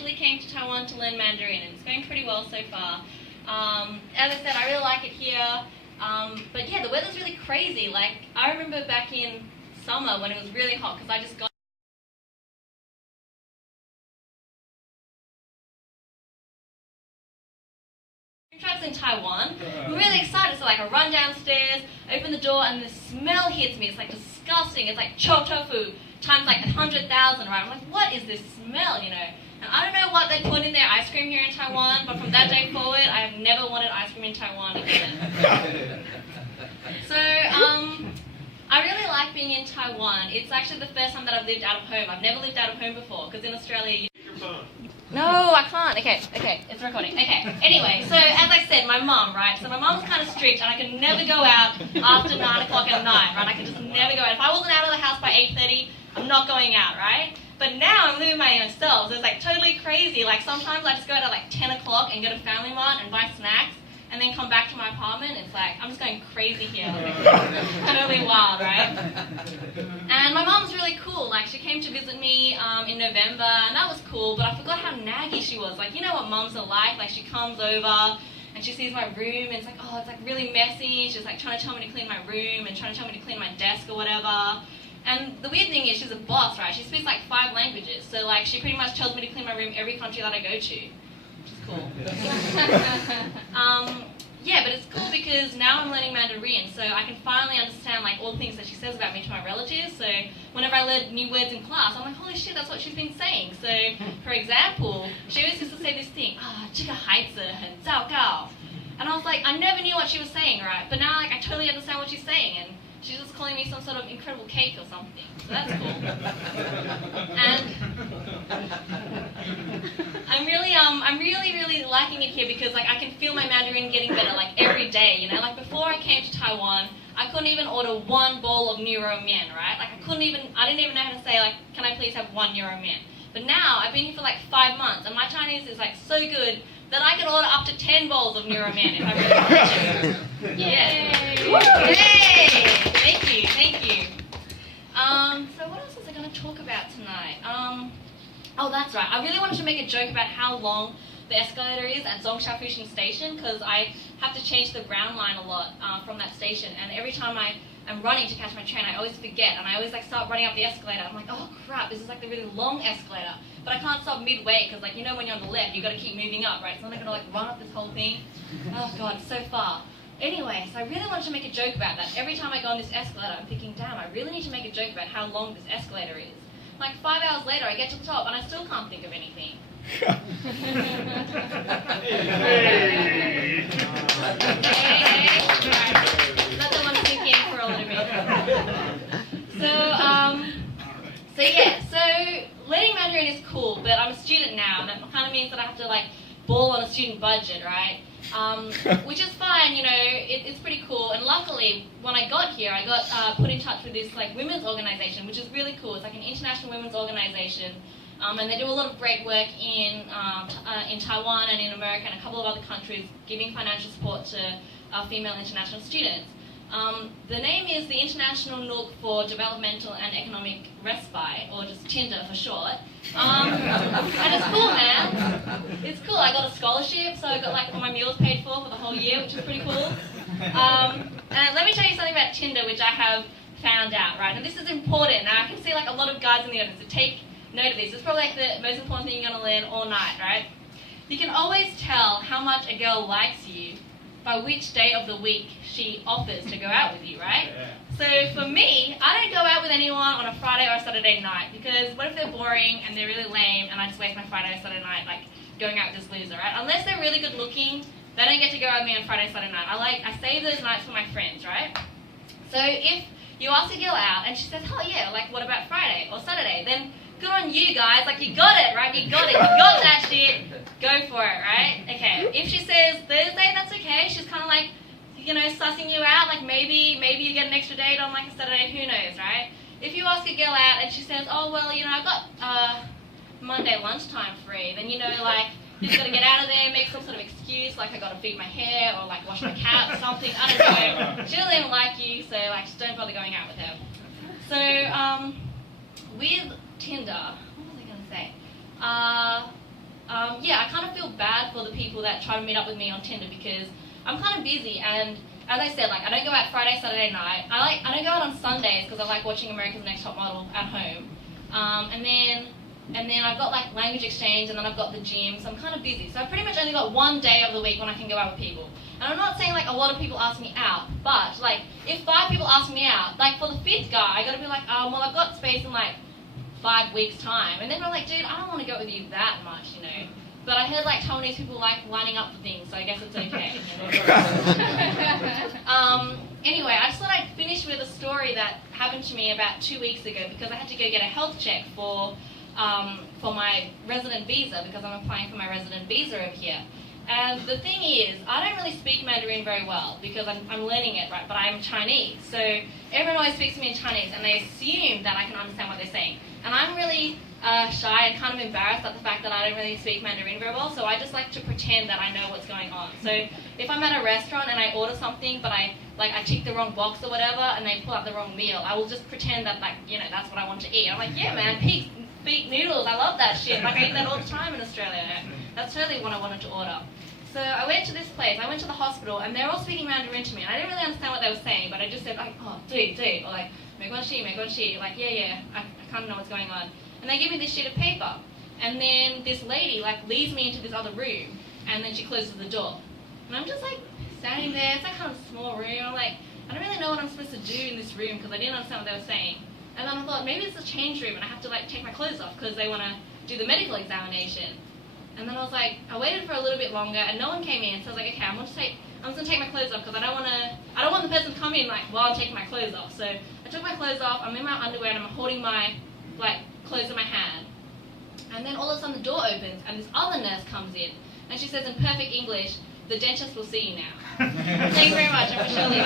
actually came to Taiwan to learn Mandarin, and it's going pretty well so far. As I said, I really like it here. But yeah, the weather's really crazy. Like, I remember back in summer when it was really hot, because I just got trips in Taiwan. I'm really excited, so like I run downstairs, open the door, and the smell hits me. It's like disgusting. It's like chow tofu times like 100,000, right? I'm like, what is this smell, you know? And I don't know what they put in their ice cream here in Taiwan, but from that day forward, I have never wanted ice cream in Taiwan again. So, I really like being in Taiwan. It's actually the first time that I've lived out of home. I've never lived out of home before, because in Australia... No, I can't. Okay, it's recording. Okay, anyway, so as I said, my mum, right? So my mum's kind of strict, and I can never go out after 9 o'clock at night, right? I can just never go out. If I wasn't out of the house by 8:30, I'm not going out, right? But now I'm living my own self, so it's like totally crazy. Like sometimes I just go out at like 10 o'clock and go to Family Mart and buy snacks, and then come back to my apartment. It's like, I'm just going crazy here. Totally wild, right? And my mom's really cool. Like, she came to visit me in November, and that was cool, but I forgot how naggy she was. Like, you know what moms are like? Like, she comes over, and she sees my room, and it's like, oh, it's like really messy. She's like trying to tell me to clean my room, and trying to tell me to clean my desk or whatever. And the weird thing is, she's a boss, right? She speaks like 5 languages. So, like, she pretty much tells me to clean my room every country that I go to. Cool. Yeah, but it's cool because now I'm learning Mandarin, so I can finally understand like all the things that she says about me to my relatives. So whenever I learn new words in class, I'm like, holy shit, that's what she's been saying. So, for example, she always used to say this thing, 这个孩子很糟糕. And I was like, I never knew what she was saying, right? But now like I totally understand what she's saying, and she's just calling me some sort of incredible cake or something. So that's cool. And I'm really liking it here because like I can feel my Mandarin getting better like every day, you know? Like before I came to Taiwan, I couldn't even order 1 bowl of euro mian, right? Like I didn't even know how to say like, can I please have 1 euro mian? But now I've been here for like 5 months, and my Chinese is like so good that I can order up to 10 bowls of euro mian if I really want to. Yay! Yay! Thank you. So what else was I going to talk about tonight? Oh, that's right. I really wanted to make a joke about how long the escalator is at Zhongsha Station, because I have to change the ground line a lot from that station, and every time I am running to catch my train, I always forget, and I always like start running up the escalator. I'm like, oh crap, this is like the really long escalator, but I can't stop midway because like, you know, when you're on the left, you got to keep moving up, right? So I'm not gonna like run up this whole thing. Oh god, it's so far. Anyway, so I really wanted to make a joke about that. Every time I go on this escalator, I'm thinking, damn, I really need to make a joke about how long this escalator is. Like 5 hours later, I get to the top, and I still can't think of anything. Hey. Let the one sink in for a little bit. So yeah, so learning Mandarin is cool, but I'm a student now, and that kind of means that I have to like ball on a student budget, right? Which is fine, you know, it's pretty cool. And luckily, when I got here, I got put in touch with this like women's organization, which is really cool. It's like an international women's organization, and they do a lot of great work in Taiwan and in America and a couple of other countries, giving financial support to female international students. The name is the International Nook for Developmental and Economic Respite, or just TINDA for short. And it's cool, man. It's cool. I got a scholarship, so I got like all my meals paid for the whole year, which is pretty cool. And let me tell you something about TINDA, which I have found out, right? And this is important. Now, I can see like a lot of guys in the audience, so take note of this. It's probably like the most important thing you're going to learn all night, right? You can always tell how much a girl likes you by which day of the week she offers to go out with you, right? Yeah. So for me, I don't go out with anyone on a Friday or a Saturday night, because what if they're boring and they're really lame and I just waste my Friday or Saturday night like going out with this loser, right? Unless they're really good looking, they don't get to go out with me on Friday or Saturday night. I save those nights for my friends, right? So if you ask a girl out and she says, oh yeah, like what about Friday or Saturday, then good on you guys, like you got it, right? You got it, you got that shit, go for it, right? Okay, if she says Thursday, that's okay. She's kind of like, you know, sussing you out, like maybe you get an extra date on like a Saturday, who knows, right? If you ask a girl out and she says, oh well, you know, I've got Monday lunchtime free, then you know, like, you just gotta get out of there, make some sort of excuse, like I gotta feed my hair or like wash my cat or something, I don't know. She doesn't even like you, so like just don't bother going out with her. So with Tinder, what was I going to say? yeah, I kind of feel bad for the people that try to meet up with me on Tinder because I'm kind of busy, and as I said, like I don't go out Friday, Saturday night. I don't go out on Sundays because I like watching America's Next Top Model at home. And then I've got like language exchange, and then I've got the gym, so I'm kind of busy. So I've pretty much only got one day of the week when I can go out with people. And I'm not saying like a lot of people ask me out, but like if 5 people ask me out, like for the 5th guy, I gotta be like, well, I've got space in like 5 weeks time. And then I'm like, dude, I don't want to go with you that much, you know. But I heard like Taiwanese people like lining up for things, so I guess it's okay. Anyway, I just thought I'd finish with a story that happened to me about 2 weeks ago because I had to go get a health check for my resident visa because I'm applying for my resident visa over here. And the thing is, I don't really speak Mandarin very well because I'm learning it, right? But I'm Chinese, so everyone always speaks to me in Chinese, and they assume that I can understand what they're saying. And I'm really shy and kind of embarrassed at the fact that I don't really speak Mandarin very well, so I just like to pretend that I know what's going on. So if I'm at a restaurant and I order something, but I tick the wrong box or whatever, and they pull out the wrong meal, I will just pretend that that's what I want to eat. I'm like, yeah, man, beef noodles, I love that shit. Like I eat that all the time in Australia. That's totally what I wanted to order. So I went to this place, I went to the hospital, and they were all speaking Mandarin to me, and I didn't really understand what they were saying, but I just said like, oh, 对对, or like, 没关系, like, yeah, I kind of know what's going on. And they give me this sheet of paper, and then this lady like leads me into this other room, and then she closes the door. And I'm just like standing there, it's like kind of a small room, I'm like, I don't really know what I'm supposed to do in this room because I didn't understand what they were saying. And then I thought, maybe it's a change room and I have to like take my clothes off because they want to do the medical examination. And then I was like, I waited for a little bit longer and no one came in, so I was like, okay, I'm just gonna take my clothes off because I don't want the person to come in like while I'm taking my clothes off. So I took my clothes off, I'm in my underwear and I'm holding my like clothes in my hand. And then all of a sudden the door opens and this other nurse comes in and she says in perfect English, the dentist will see you now. Thank you very much, I'm Michelle Lee.